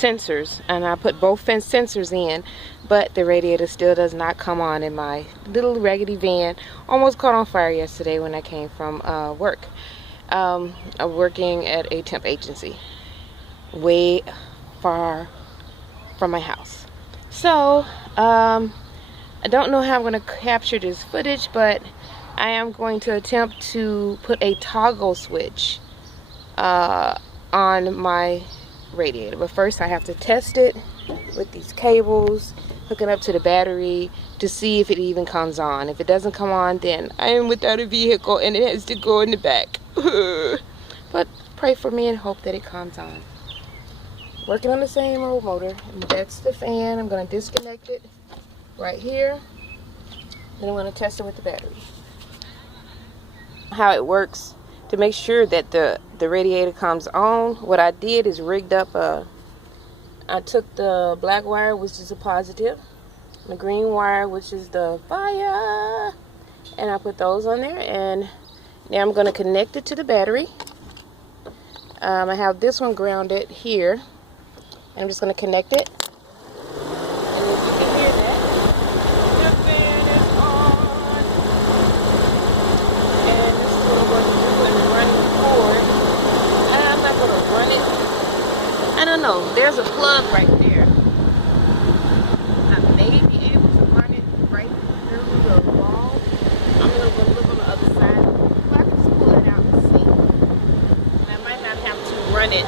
sensors, and I put both sensors in, but the radiator still does not come on in my little raggedy van. Almost caught on fire yesterday when I came from work. I'm working at a temp agency way far from my house, so I don't know how I'm going to capture this footage, but I am going to attempt to put a toggle switch on my radiator. But first I have to test it with these cables, hook it up to the battery to see if it even comes on. If it doesn't come on, then I am without a vehicle and it has to go in the back. But pray for me and hope that it comes on. Working on the same old motor, and that's the fan. I'm going to disconnect it right here, then I'm going to test it with the battery. How it works to make sure that the radiator comes on, what I did is rigged up I took the black wire, which is a positive, the green wire, which is the fire, and I put those on there, and now I'm going to connect it to the battery. I have this one grounded here, and I'm just going to connect it, and if you can hear that, the fan is on, and this is what I'm going to do and run the cord. I'm not going to run it. I don't know. There's a plug right there. I may be able to run it right through the wall. I'm going to look on the other side. Well, I can just pull it out and see. And I might not have to run it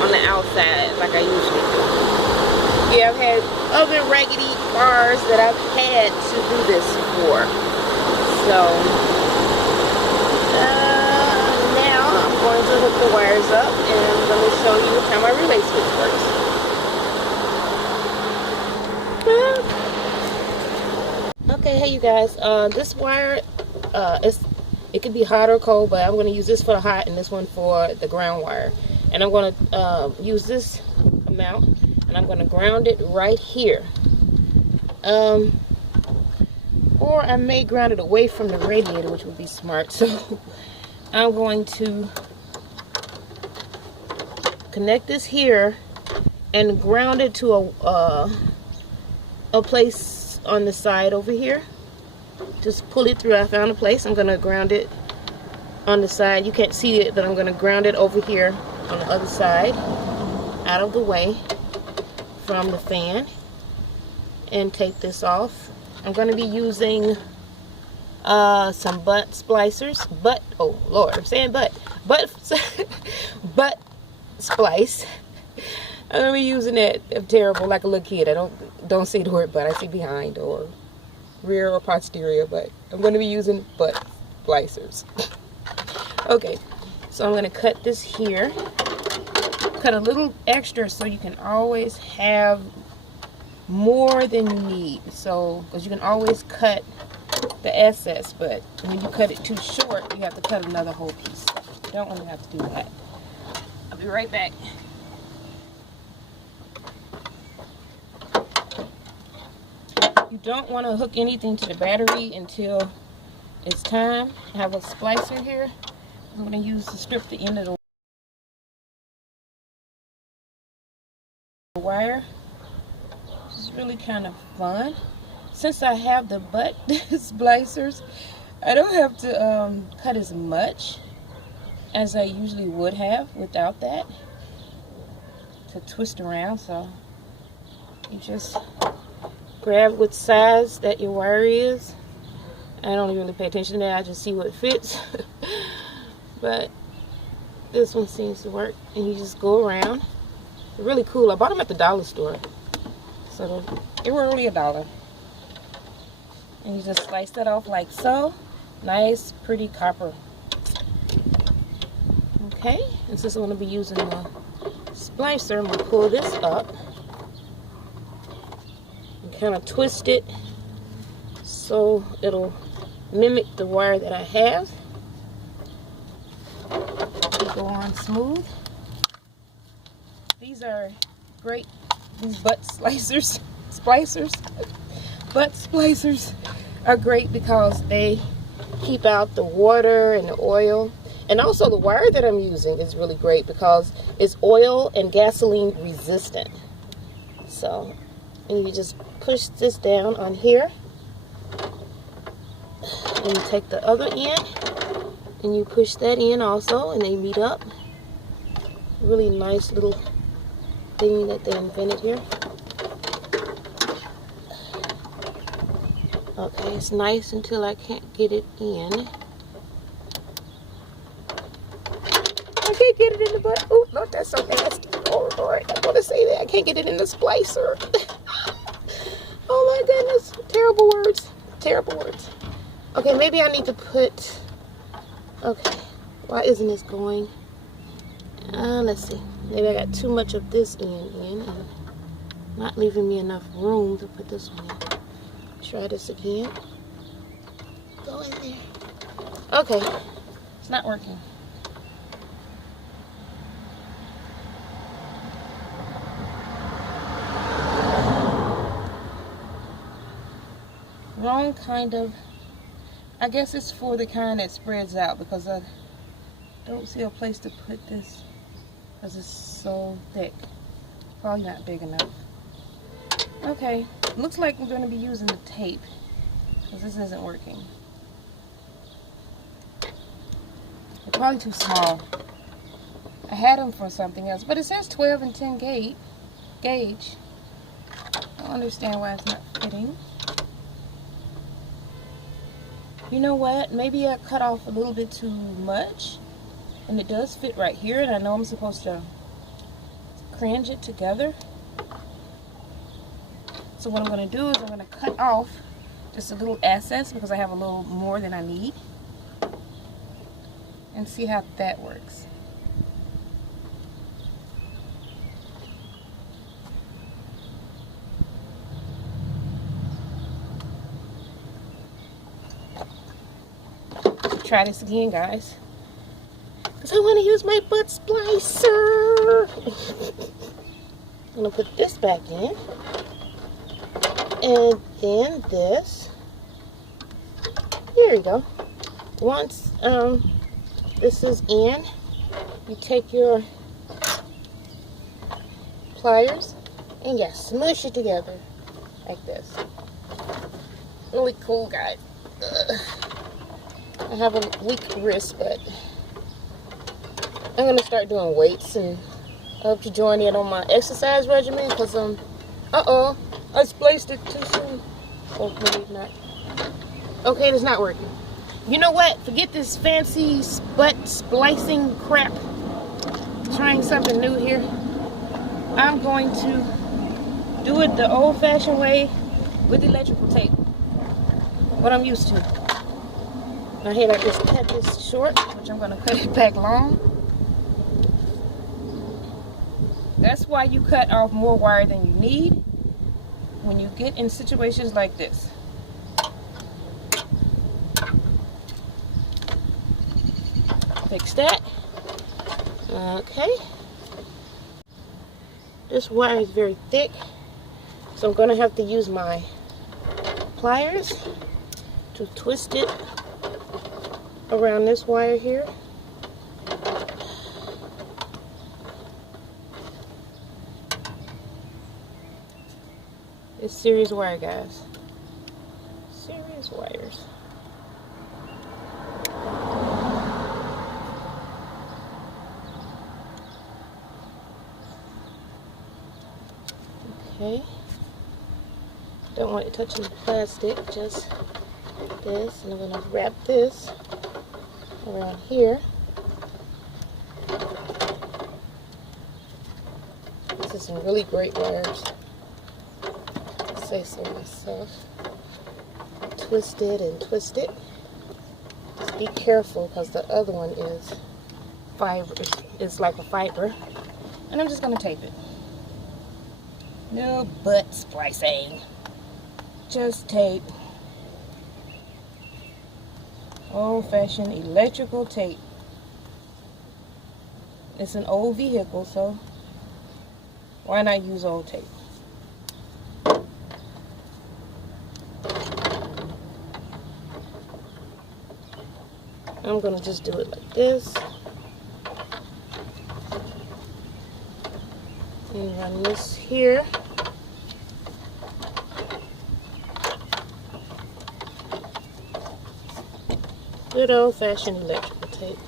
on the outside like I usually do. Yeah, I've had other raggedy bars that I've had to do this for. So now I'm going to hook the wires up, and I'm going to show you how my relay switch works. Okay, hey you guys, this wire, it could be hot or cold, but I'm going to use this for the hot and this one for the ground wire. And I'm going to use this amount, and I'm going to ground it right here. Or I may ground it away from the radiator, which would be smart. So I'm going to connect this here and ground it to a place on the side over here. Just pull it through. I found a place. I'm going to ground it on the side. You can't see it, but I'm going to ground it over here on the other side, out of the way from the fan, and take this off. I'm going to be using some butt splicers. Oh Lord, I'm saying butt splice. I'm going to be using that. I'm terrible, like a little kid. I don't see the word butt. I see behind or rear or posterior, but I'm going to be using butt splicers. Okay, so I'm going to cut this here. Cut a little extra so you can always have more than you need. So, because you can always cut the excess, but when you cut it too short, you have to cut another whole piece. You don't want to have to do that. I'll be right back. You don't want to hook anything to the battery until it's time. I have a splicer here. I'm going to use to strip the end of the wire. This is really kind of fun. Since I have the butt splicers, I don't have to cut as much as I usually would have without that to twist around. So you just grab what size that your wire is. I don't really pay attention to that. I just see what fits. But this one seems to work, and you just go around. They're really cool. I bought them at the dollar store, so they were only $1. And you just slice that off like so. Nice, pretty copper. Okay, and since I'm going to be using the splicer, I'm going to pull this up and kind of twist it so it'll mimic the wire that I have. Go on smooth. These are great. These butt splicers are great because they keep out the water and the oil. And also the wire that I'm using is really great because it's oil and gasoline resistant. So, and you just push this down on here. And you take the other end and you push that in also, and they meet up. Really nice little thing that they invented here. Okay, it's nice until I can't get it in. I can't get it in the butt. Oh, Lord, that's so nasty. Oh, Lord, I want to say that. I can't get it in the splicer. Oh, my goodness. Terrible words. Terrible words. Okay, maybe I need to put... Okay, why isn't this going? Let's see. Maybe I got too much of this end in and not leaving me enough room to put this one in. Try this again. Go in there. Okay, it's not working. Wrong kind of... I guess it's for the kind that spreads out because I don't see a place to put this because it's so thick. Probably not big enough. Okay, looks like I'm going to be using the tape because this isn't working. They're probably too small. I had them for something else, but it says 12 and 10 gauge. I don't understand why it's not fitting. You know what? Maybe I cut off a little bit too much. And it does fit right here. And I know I'm supposed to cringe it together. So what I'm going to do is I'm going to cut off just a little excess because I have a little more than I need. And see how that works. Try this again, guys, because I want to use my butt splicer. I'm gonna put this back in, and then this. Here you go. Once this is in, you take your pliers and you smush it together like this. Really cool, guys. I have a weak wrist, but I'm going to start doing weights, and I hope to join in on my exercise regimen because uh-oh, I spliced it too soon. Oh, maybe not. Okay, it's not working. You know what? Forget this fancy butt splicing crap. Trying something new here. I'm going to do it the old-fashioned way with electrical tape. What I'm used to. Now here I just cut this short, which I'm going to cut it back long. That's why you cut off more wire than you need when you get in situations like this. Fix that. Okay. This wire is very thick, so I'm going to have to use my pliers to twist it around this wire here. It's serious wire, guys. Serious wires. Okay. Don't want it touching the plastic, just this, and I'm going to wrap this around here. This is some really great wires. Say so myself. Twist it and twist it. Just be careful because the other one is fiber. It's like a fiber. And I'm just going to tape it. No butt splicing. Just tape. Old-fashioned electrical tape. It's an old vehicle, so why not use old tape? I'm going to just do it like this. And run this here. Good old-fashioned electrical tape.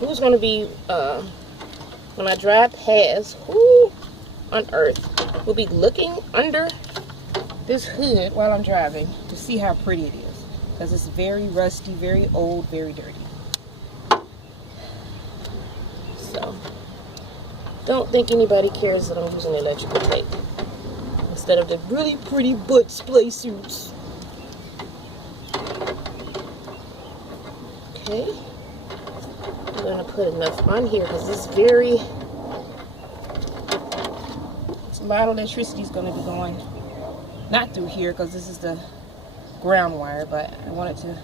Who's going to be, when I drive past, who on earth will be looking under this hood while I'm driving to see how pretty it is? Because it's very rusty, very old, very dirty. So, don't think anybody cares that I'm using electrical tape instead of the really pretty butt splay suits. Okay. I'm going to put enough on here because it's a lot of electricity is going to be going, not through here because this is the ground wire, but I wanted to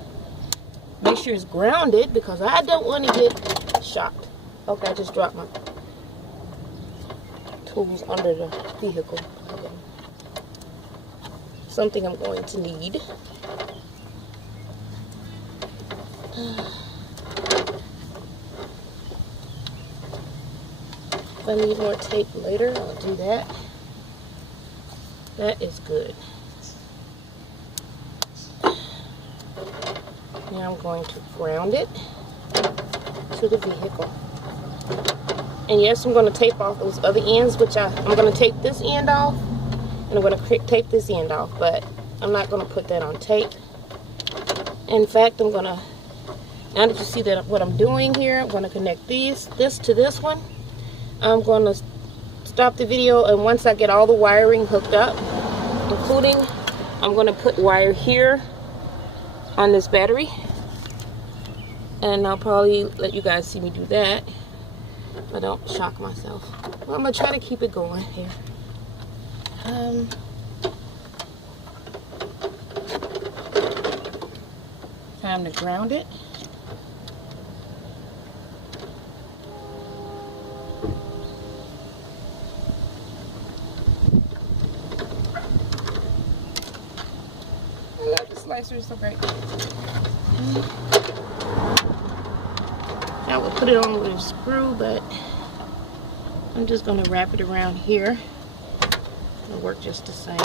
make sure it's grounded because I don't want to get shocked. Okay, I just dropped my tools under the vehicle. Something I'm going to need. If I need more tape later, I'll do that. That is good. Now I'm going to ground it to the vehicle. And yes, I'm going to tape off those other ends, which I'm going to tape this end off, and I'm going to tape this end off, but I'm not going to put that on tape. In fact, I'm going to, now that you see that what I'm doing here, I'm going to connect this to this one. I'm going to stop the video, and once I get all the wiring hooked up, including, I'm going to put wire here on this battery, and I'll probably let you guys see me do that. I don't shock myself. Well, I'm going to try to keep it going here. Time to ground it. I love the slicer, it's so great. I would put it on with a screw, but I'm just going to wrap it around here. It'll work just the same.